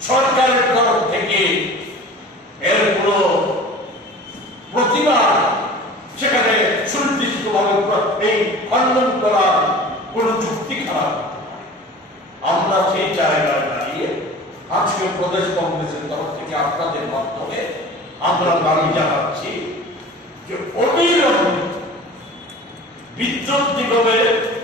সরকারের তরফ থেকে এর কোনো প্রতিবাদ সেখানে সুনির্দিষ্টভাবে এই খণ্ডন করার কোন যুক্তি খারাপ। আমরা সেই জায়গায় দাঁড়িয়ে আজকে প্রদেশ কংগ্রেসের তরফ থেকে আপনাদের মাধ্যমে আমরা দাবি জানাচ্ছি যে অবিলম্বে বিদ্যুৎ নিগমের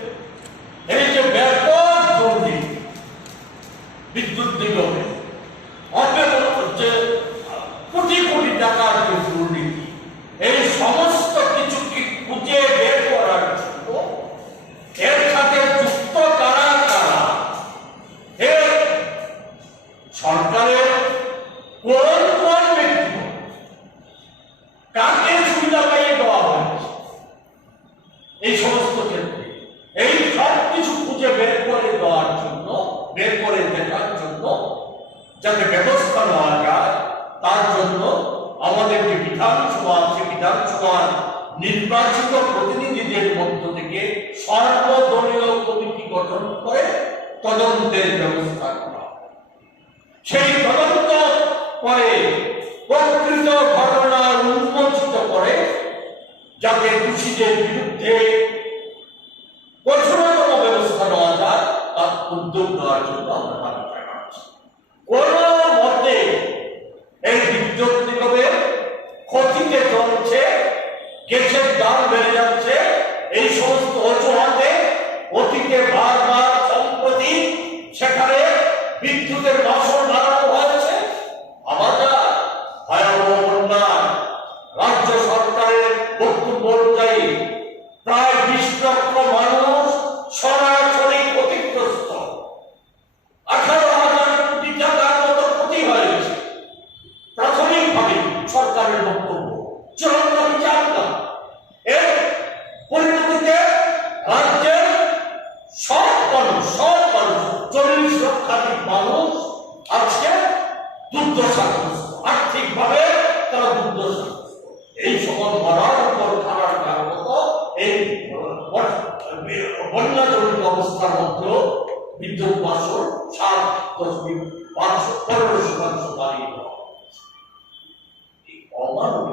সরকারের কোন কোন ব্যক্তি কাকে সুবিধা পাইয়ে দেওয়া হয়েছে এই সমস্ত ক্ষেত্রে, এই সব কিছু খুঁজে বের করে দেওয়ার জন্য, বের করে দেখার জন্য, যাতে ব্যবস্থা নেওয়া যায়, তার জন্য আমাদের যে বিধানসভা আছে, বিধানসভার নির্বাচিত প্রতিনিধিদের মধ্য থেকে সর্বদলীয় কমিটি গঠন করে তদন্তের ব্যবস্থা করা। সেই তদন্ত করে প্রকৃত ঘটনা উন্মোচিত করে যাতে দোষীদের বিরুদ্ধে কঠোরতম ব্যবস্থা নেওয়া যায়, তার উদ্যোগ নেওয়ার জন্য আমরা কোন মতে এই বিদ্যুৎ ক্ষতিতে চলছে গ্যাসের দাম বেড়ে যাচ্ছে, এই সমস্ত অজুহাতে চূড়ান্ত বিচার না। এর সব মানুষ সব মানুষ চল্লিশ লক্ষাধিক মানুষ আজকে দুর্দশাগ্রস্ত আর্থিকভাবে তারা দুর্দশাগ্রস্ত এই সকল মরার উপর খারাপ এই বন্যাজনিত অবস্থার মধ্যেও বিদ্যুৎ বাসন সাত পনেরো শতাংশ বাড়িয়ে দেওয়া অমানবিক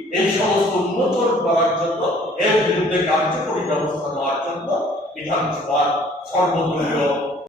এই সমস্ত উন্মোচন করার জন্য এর বিরুদ্ধে কার্যকরী ব্যবস্থা নেওয়ার জন্য বিধানসভার সর্বদলীয়